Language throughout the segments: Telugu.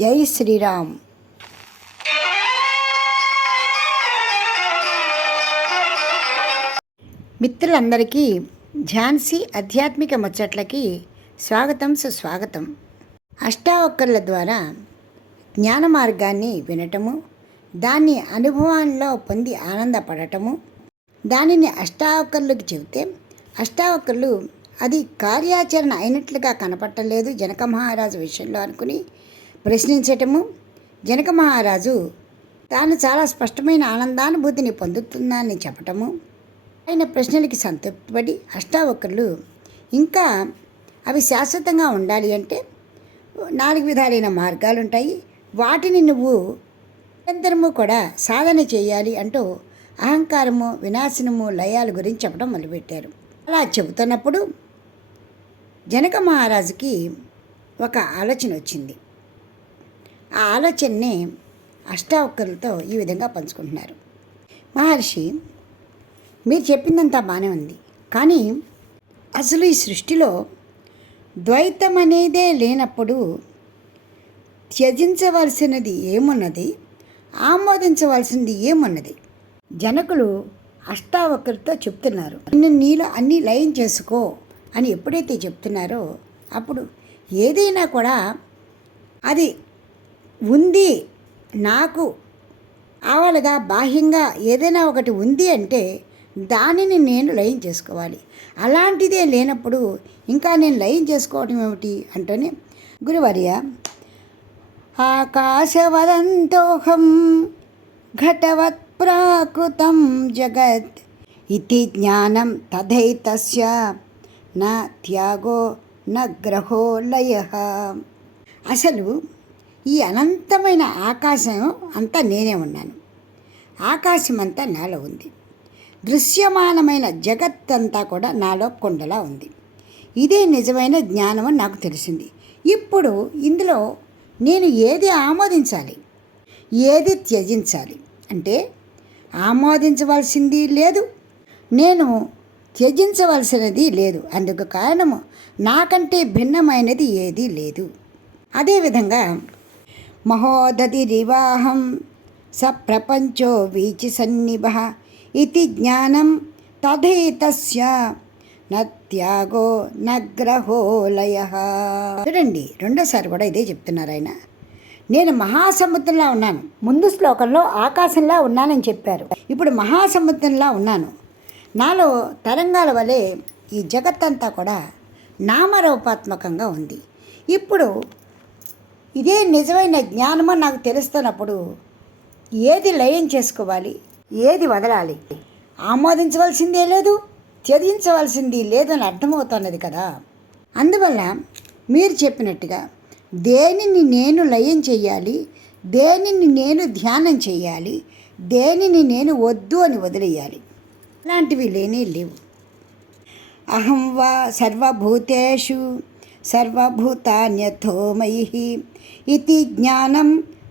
జై శ్రీరామ్. మిత్రులందరికీ ఝాన్సీ ఆధ్యాత్మిక ముచ్చట్లకి స్వాగతం, సుస్వాగతం. అష్టావక్కర్ల ద్వారా జ్ఞాన మార్గాన్ని వినటము, దాన్ని అనుభవాల్లో పొంది ఆనందపడటము, దానిని అష్టావక్కర్లకు చెబితే అష్టావక్కర్లు అది కార్యాచరణ అయినట్లుగా కనపట్టలేదు జనక మహారాజు విషయంలో అనుకుని ప్రశ్నించటము, జనక మహారాజు తాను చాలా స్పష్టమైన ఆనందానుభూతిని పొందుతుందని చెప్పటము, ఆయన ప్రశ్నలకి సంతృప్తిపడి అష్టావక్కర్లు ఇంకా అవి శాశ్వతంగా ఉండాలి అంటే 4 విధాలైన మార్గాలు ఉంటాయి, వాటిని నువ్వు నిరంతరము కూడా సాధన చేయాలి అంటూ అహంకారము, వినాశనము, లయాల గురించి చెప్పడం మొదలుపెట్టారు. అలా చెబుతున్నప్పుడు జనక మహారాజుకి ఒక ఆలోచన వచ్చింది. ఆ ఆలోచనని అష్టావక్కర్లతో ఈ విధంగా పంచుకుంటున్నారు. మహర్షి, మీరు చెప్పిందంతా బాగానే ఉంది, కానీ అసలు ఈ సృష్టిలో ద్వైతం అనేదే లేనప్పుడు త్యజించవలసినది ఏమున్నది, ఆమోదించవలసింది ఏమున్నది? జనకులు అష్టావక్కర్లతో చెప్తున్నారు, నీలో అన్నీ లయం చేసుకో అని ఎప్పుడైతే చెప్తున్నారో అప్పుడు ఏదైనా కూడా అది ఉంది, నాకు ఆవలుగా బాహ్యంగా ఏదైనా ఒకటి ఉంది అంటే దానిని నేను లయం చేసుకోవాలి. అలాంటిదే లేనప్పుడు ఇంకా నేను లయం చేసుకోవటం ఏమిటి అంటేనే గురువర్య, ఆకాశవదంతోహం ఘటవత్ ప్రాకృతం జగత్ ఇతి జ్ఞానం తథైతస్య న త్యాగో న గ్రహో లయః. అసలు ఈ అనంతమైన ఆకాశం అంతా నేనే ఉన్నాను, ఆకాశం అంతా నాలో ఉంది, దృశ్యమానమైన జగత్తంతా కూడా నాలో కొండలా ఉంది. ఇదే నిజమైన జ్ఞానం అని నాకు తెలిసింది. ఇప్పుడు ఇందులో నేను ఏది ఆమోదించాలి, ఏది త్యజించాలి అంటే ఆమోదించవలసింది లేదు, నేను త్యజించవలసినది లేదు. అందుకు కారణము నాకంటే భిన్నమైనది ఏదీ లేదు. అదేవిధంగా మహోదధిరివాహం స ప్రపంచో వీచి సన్నిభః ఇతి జ్ఞానం తథైతస్య న త్యాగో న గ్రహో లయః. చూడండి, రెండోసారి కూడా ఇదే చెప్తున్నారు ఆయన. నేను మహాసముద్రంలా ఉన్నాను. ముందు శ్లోకంలో ఆకాశంలా ఉన్నానని చెప్పారు, ఇప్పుడు మహాసముద్రంలా ఉన్నాను. నాలో తరంగాల వలె ఈ జగత్తంతా కూడా నామరూపాత్మకంగా ఉంది. ఇప్పుడు ఇదే నిజమైన జ్ఞానమో నాకు తెలుస్తున్నప్పుడు ఏది లయం చేసుకోవాలి, ఏది వదలాలి, ఆమోదించవలసిందే లేదు, త్యజించవలసింది లేదని అర్థమవుతున్నది కదా. అందువల్ల మీరు చెప్పినట్టుగా దేనిని నేను లయం చెయ్యాలి, దేనిని నేను ధ్యానం చెయ్యాలి, దేనిని నేను వద్దు అని వదిలేయాలి, అలాంటివి లేనే లేవు. అహం వా సర్వభూతేషు సర్వభూతాన్యథో మయి ఇతి జ్ఞానం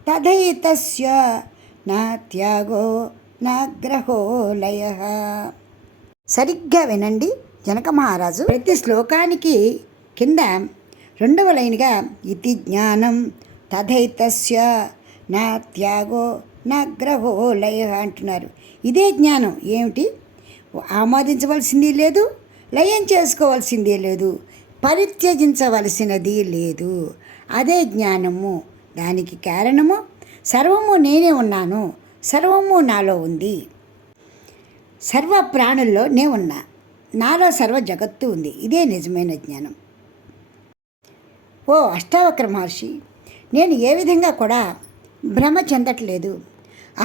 తథైతస్య నా త్యాగో నా గ్రహో లయః. సరిగ్గా వినండి జనక మహారాజు. ప్రతి శ్లోకానికి కింద 2వ లైన్గా ఇతి జ్ఞానం తథైతస్య నా త్యాగో నా గ్రహో లయః అంటున్నారు. ఇదే జ్ఞానం ఏమిటి? ఆమోదించవలసింది లేదు, లయం చేసుకోవాల్సిందే లేదు, పరిత్యజించవలసినది లేదు. అదే జ్ఞానము. దానికి కారణము సర్వము నేనే ఉన్నాను, సర్వము నాలో ఉంది, సర్వ ప్రాణుల్లో నే ఉన్నా, నాలో సర్వ జగత్తు ఉంది. ఇదే నిజమైన జ్ఞానం. ఓ అష్టావక్ర మహర్షి, నేను ఏ విధంగా కూడా భ్రమ చెందట్లేదు.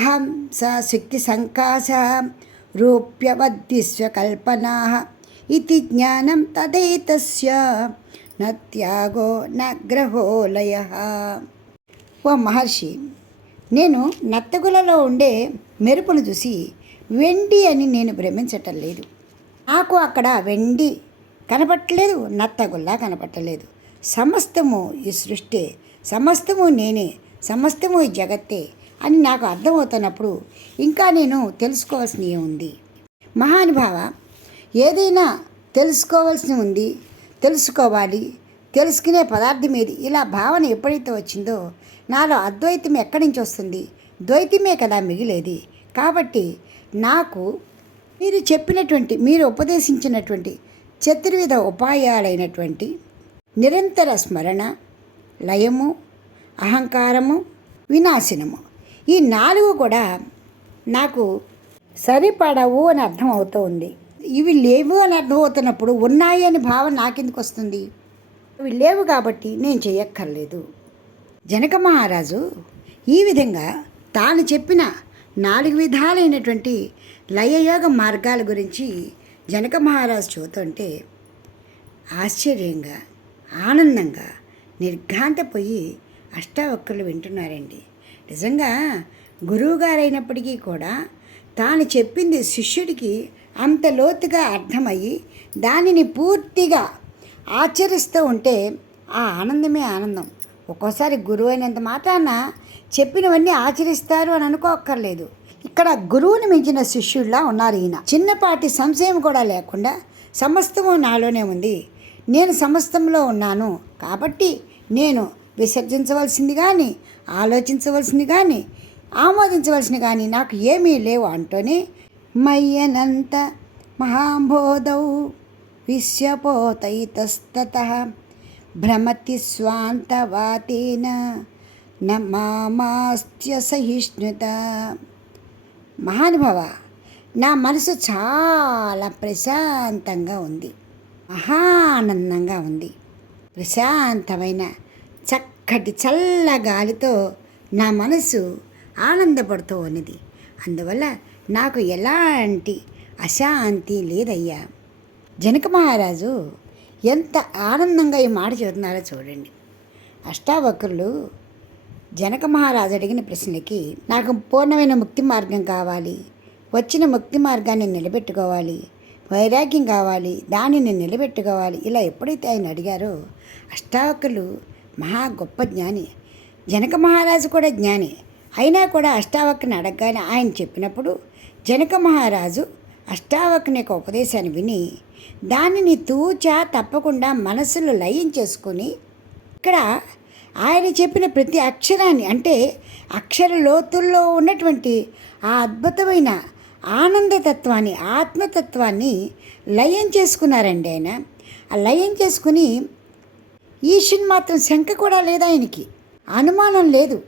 అహం స శక్తి సంకాశ రూప్యవద్విశ్వకల్పనా ఇతి జ్ఞానం తథైతస్య న త్యాగో న గ్రహో లయః. ఓ మహర్షి, నేను నత్తగులలో ఉండే మెరుపును చూసి వెండి అని నేను భ్రమించటం లేదు. నాకు అక్కడ వెండి కనపట్టలేదు, నత్తగుల్లా కనపట్టలేదు. సమస్తము ఈ సృష్టి, సమస్తము నేనే, సమస్తము ఈ జగత్తే అని నాకు అర్థమవుతున్నప్పుడు ఇంకా నేను తెలుసుకోవాల్సిన ఏముంది? మహానుభావ, ఏదైనా తెలుసుకోవాల్సి ఉంది, తెలుసుకోవాలి, తెలుసుకునే పదార్థం ఏది? ఇలా భావన ఎప్పుడైతే వచ్చిందో నాలో అద్వైతం ఎక్కడి నుంచి వస్తుంది? ద్వైతమే కదా మిగిలేది. కాబట్టి నాకు మీరు చెప్పినటువంటి, మీరు ఉపదేశించినటువంటి చతుర్విధ ఉపాయాలైనటువంటి నిరంతర స్మరణ, లయము, అహంకారము, వినాశనము, ఈ 4 కూడా నాకు సరిపడవు అని అర్థం అవుతుంది. ఇవి లేవు అని అర్థమవుతున్నప్పుడు ఉన్నాయి అని భావన నాకెందుకు వస్తుంది? ఇవి లేవు కాబట్టి నేను చేయక్కర్లేదు. జనక మహారాజు ఈ విధంగా తాను చెప్పిన 4 విధాలైనటువంటి లయయోగ మార్గాల గురించి జనక మహారాజు చూస్తుంటే ఆశ్చర్యంగా, ఆనందంగా నిర్ఘాంతపోయి అష్టావక్రులు వింటున్నారండి. నిజంగా గురువుగారైనప్పటికీ కూడా తాను చెప్పింది శిష్యుడికి అంత లోతుగా అర్థమయ్యి దానిని పూర్తిగా ఆచరిస్తూ ఉంటే ఆ ఆనందమే ఆనందం. ఒక్కోసారి గురువు అయినంత మాత్రాన చెప్పినవన్నీ ఆచరిస్తారు అని అనుకోక్కర్లేదు. ఇక్కడ గురువుని మించిన శిష్యుల్లా ఉన్నారు ఈయన. చిన్నపాటి సంశయం కూడా లేకుండా సమస్తము నాలోనే ఉంది, నేను సమస్తంలో ఉన్నాను, కాబట్టి నేను విసర్జించవలసింది కానీ, ఆలోచించవలసింది కానీ, ఆమోదించవలసింది కానీ నాకు ఏమీ లేవు అంటూనే మయ్యనంత మహాంబోధౌ విశ్వపోతైతస్తతః భ్రమతి స్వాంతవాతేన న మామాస్త్య సహిష్ణుత. మహానుభావ, నా మనసు చాలా ప్రశాంతంగా ఉంది, మహానందంగా ఉంది. ప్రశాంతమైన చక్కటి చల్ల గాలితో నా మనసు ఆనందపడుతూ ఉన్నది. అందువల్ల నాకు ఎలాంటి అశాంతి లేదయ్యా. జనక మహారాజు ఎంత ఆనందంగా ఈ మాట చెబుతున్నారో చూడండి. అష్టావక్రులు జనక మహారాజు అడిగిన ప్రశ్నలకి నాకు పూర్ణమైన ముక్తి మార్గం కావాలి, వచ్చిన ముక్తి మార్గాన్ని నిలబెట్టుకోవాలి, వైరాగ్యం కావాలి, దానిని నిలబెట్టుకోవాలి, ఇలా ఎప్పుడైతే ఆయన అడిగారో అష్టావక్రులు మహా గొప్ప జ్ఞాని. జనక మహారాజు కూడా జ్ఞాని అయినా కూడా అష్టావక్రుని అడగగానే ఆయన చెప్పినప్పుడు జనక మహారాజు అష్టావక్రుని యొక్క ఉపదేశాన్ని విని దానిని తూచా తప్పకుండా మనసులో లయం చేసుకొని ఇక్కడ ఆయన చెప్పిన ప్రతి అక్షరాన్ని, అంటే అక్షర లోతుల్లో ఉన్నటువంటి ఆ అద్భుతమైన ఆనందతత్వాన్ని, ఆత్మతత్వాన్ని లయం చేసుకున్నారండి ఆయన. ఆ లయం చేసుకుని ఈశ్వరుని మాత్రం శంక కూడా లేదు ఆయనకి, అనుమానం లేదు,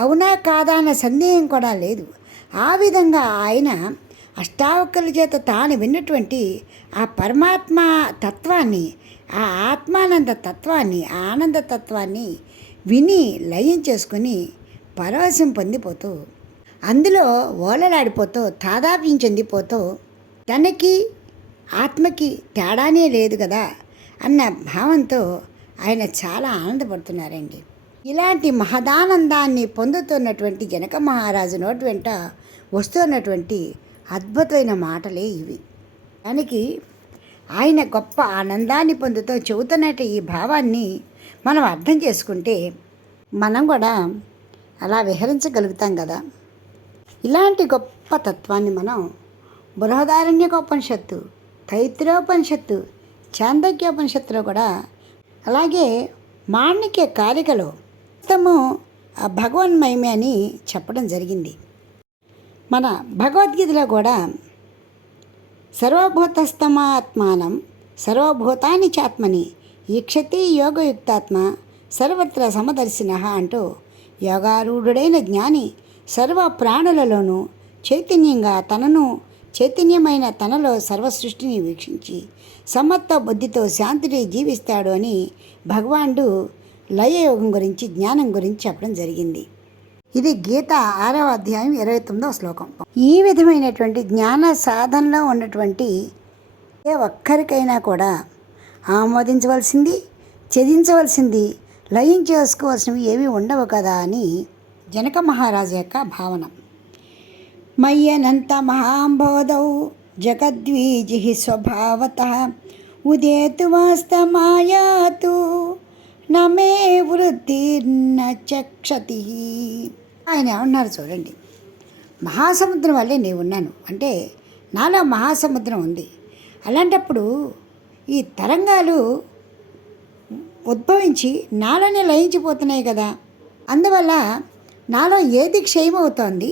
అవునా కాదా అన్న సందేహం కూడా లేదు. ఆ విధంగా ఆయన అష్టావక్రుల చేత తాను విన్నటువంటి ఆ పరమాత్మ తత్వాన్ని, ఆ ఆత్మానంద తత్వాన్ని, ఆ ఆనంద తత్వాన్ని విని లయం చేసుకుని పరవశం పొందిపోతూ, అందులో ఓలలాడిపోతూ, తాదాప్యం చెందిపోతూ, తనకి ఆత్మకి తేడానే లేదు కదా అన్న భావంతో ఆయన చాలా ఆనందపడుతున్నారండి. ఇలాంటి మహదానందాన్ని పొందుతున్నటువంటి జనక మహారాజు నోటి వెంట వస్తున్నటువంటి అద్భుతమైన మాటలే ఇవి. దానికి ఆయన గొప్ప ఆనందాన్ని పొందుతూ చెబుతున్నట్టు ఈ భావాన్ని మనం అర్థం చేసుకుంటే మనం కూడా అలా విహరించగలుగుతాం కదా. ఇలాంటి గొప్ప తత్వాన్ని మనం బృహదారణ్యకోపనిషత్తు, తైత్తిరీయోపనిషత్తు, చాందోగ్యోపనిషత్తులో కూడా, అలాగే మాండూక్య కారికలో మొత్తము భగవన్మయమే అని చెప్పడం జరిగింది. మన భగవద్గీతలో కూడా సర్వభూతస్థమాత్మానం సర్వభూతాని చాత్మని ఈక్షతి యోగయుక్తాత్మ సర్వత్ర సమదర్శినః అంటూ యోగారూఢుడైన జ్ఞాని సర్వ ప్రాణులలోనూ చైతన్యంగా చైతన్యమైన తనలో సర్వసృష్టిని వీక్షించి సమత్వ బుద్ధితో శాంతిని జీవిస్తాడు అని భగవానుడు లయయోగం గురించి, జ్ఞానం గురించి చెప్పడం జరిగింది. ఇది గీత 6వ అధ్యాయం 29వ శ్లోకం. ఈ విధమైనటువంటి జ్ఞాన సాధనలో ఉన్నటువంటి ఏ ఒక్కరికైనా కూడా ఆమోదించవలసింది, ఛేదించవలసింది, లయం చేసుకోవాల్సినవి ఏమీ ఉండవు కదా అని జనక మహారాజు యొక్క భావన. మయ్యనంత మహాంబోధౌ జగద్వీజి స్వభావతః ఉదేతు వాస్తమాయాతు నమే వృద్ధిర్న చక్షతి. ఆయన ఏమన్నారు చూడండి, మహాసముద్రం వల్లే నేను ఉన్నాను అంటే నాలో మహాసముద్రం ఉంది. అలాంటప్పుడు ఈ తరంగాలు ఉద్భవించి నాలోనే లయించిపోతున్నాయి కదా. అందువల్ల నాలో ఏది క్షయమవుతోంది,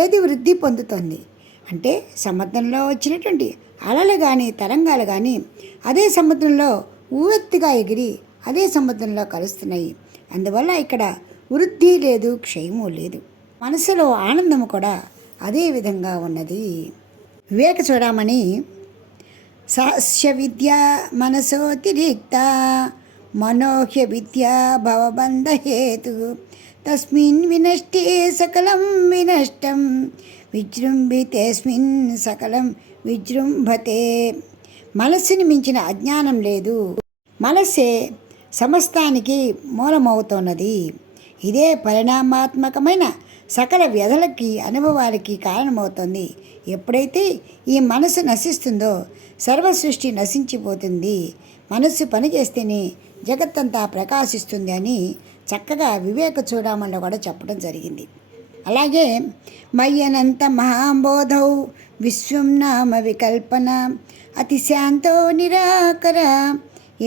ఏది వృద్ధి పొందుతోంది అంటే సముద్రంలో వచ్చినటువంటి అలలు కానీ తరంగాలు కానీ అదే సముద్రంలో ఊవెత్తిగా ఎగిరి అదే సముద్రంలో కలుస్తున్నాయి. అందువల్ల ఇక్కడ వృద్ధి లేదు, క్షయము లేదు. మనసులో ఆనందము కూడా అదే విధంగా ఉన్నది. వివేక చూడమని సాస్య విద్య మనసోతిరిక్త మనోహ్య విద్య భవబంధహేతు తస్మిన్ వినష్టే సకలం వినష్టం విజృంభితేస్మిన్ సకలం విజృంభతే. మనస్సుని మించిన అజ్ఞానం లేదు. మనస్సే సమస్తానికి మూలమవుతున్నది. ఇదే పరిణామాత్మకమైన సకల వ్యధలకి అనుభవాలకి కారణమవుతుంది. ఎప్పుడైతే ఈ మనసు నశిస్తుందో సర్వసృష్టి నశించిపోతుంది. మనస్సు పనిచేస్తేనే జగత్తంతా ప్రకాశిస్తుంది అని చక్కగా వివేక చూడమని కూడా చెప్పడం జరిగింది. అలాగే మయ్యనంత మహాబోధౌ విశ్వం నామ వికల్పన అతిశాంతో నిరాకర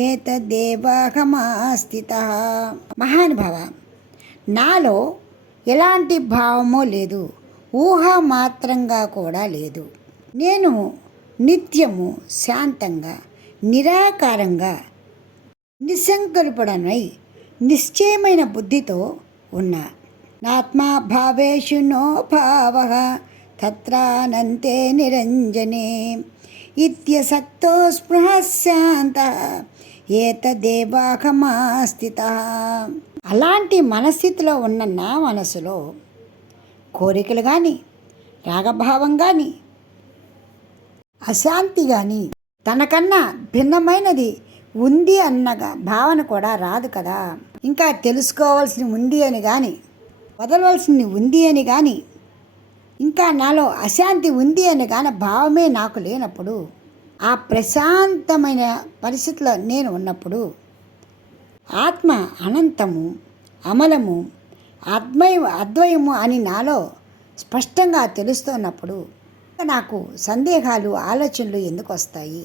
ఏతదేవాహమాస్థితః. మహానుభావ, నాలో ఎలాంటి భావమో లేదు, ఊహ మాత్రంగా కూడా లేదు. నేను నిత్యము శాంతంగా నిరాకారంగా నిస్సంకల్పడనై నిశ్చయమైన బుద్ధితో ఉన్నా. నాత్మాభావేషు నో భావ తత్రానంతే నిరంజనే ఇత్యసక్తో స్పృహ శాంత ఏతదేవాహమాస్థితః. అలాంటి మనస్థితిలో ఉన్న నా మనసులో కోరికలు కానీ రాగభావం కానీ అశాంతి కానీ తనకన్నా భిన్నమైనది ఉంది అన్నగా భావన కూడా రాదు కదా. ఇంకా తెలుసుకోవాల్సింది ఉంది అని కానీ వదలవలసింది ఉంది అని కానీ ఇంకా నాలో అశాంతి ఉంది అని కానీ భావమే నాకు లేనప్పుడు, ఆ ప్రశాంతమైన పరిస్థితిలో నేను ఉన్నప్పుడు ఆత్మ అనంతము అమలము అద్వయము అని నాలో స్పష్టంగా తెలుస్తున్నప్పుడు నాకు సందేహాలు ఆలోచనలు ఎందుకు వస్తాయి?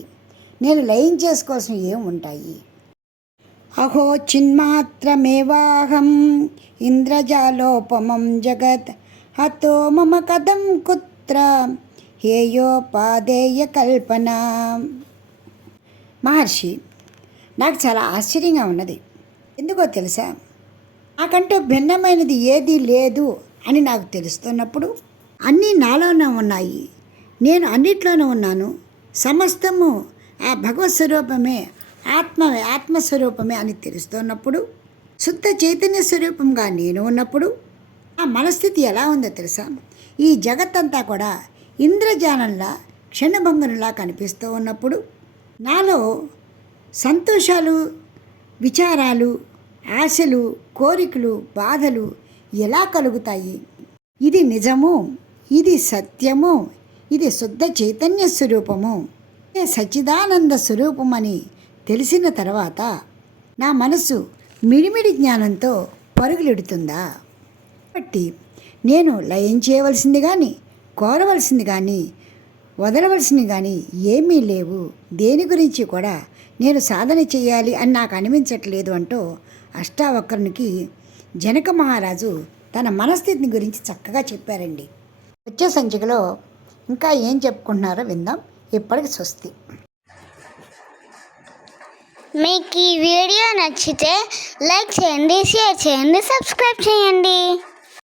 నేను లయం చేసుకోవాల్సిన ఏం ఉంటాయి? అహో చిన్మాత్రమేవాహం ఇంద్రజాలోపమం జగత్ హతో మమ కథం కుత్ర హేయోపాదేయ కల్పన. మహర్షి, నాకు చాలా ఆశ్చర్యంగా ఉన్నది. ఎందుకో తెలుసా? నాకంటూ భిన్నమైనది ఏదీ లేదు అని నాకు తెలుస్తున్నప్పుడు అన్నీ నాలోనే ఉన్నాయి, నేను అన్నిట్లోనూ ఉన్నాను, సమస్తము ఆ భగవత్ స్వరూపమే, ఆత్మస్వరూపమే అని తెలుస్తున్నప్పుడు, శుద్ధ చైతన్య స్వరూపంగా నేను ఉన్నప్పుడు ఆ మనస్థితి ఎలా ఉందో తెలుసా? ఈ జగత్తంతా కూడా ఇంద్రజాలంలా క్షణభంగునిలా కనిపిస్తూ ఉన్నప్పుడు నాలో సంతోషాలు, విచారాలు, ఆశలు, కోరికలు, బాధలు ఎలా కలుగుతాయి? ఇది నిజము, ఇది సత్యము, ఇది శుద్ధ చైతన్య స్వరూపము, సచ్చిదానంద స్వరూపమని తెలిసిన తర్వాత నా మనసు మిడిమిడి జ్ఞానంతో పరుగులెడుతుందా? కాబట్టి నేను లయం చేయవలసింది కానీ కోరవలసింది కానీ వదలవలసింది కానీ ఏమీ లేవు. దేని గురించి కూడా నేను సాధన చేయాలి అని నాకు అనిపించట్లేదు అంటూ అష్టావక్రునికి జనక మహారాజు తన మనస్థితిని గురించి చక్కగా చెప్పారండి. వచ్చే సంచికలో ఇంకా ఏం చెప్పుకుంటున్నారో విందాం. ఇప్పటికి స్వస్తి. మీకు ఈ వీడియో నచ్చితే లైక్ చేయండి, షేర్ చేయండి, సబ్స్క్రైబ్ చేయండి.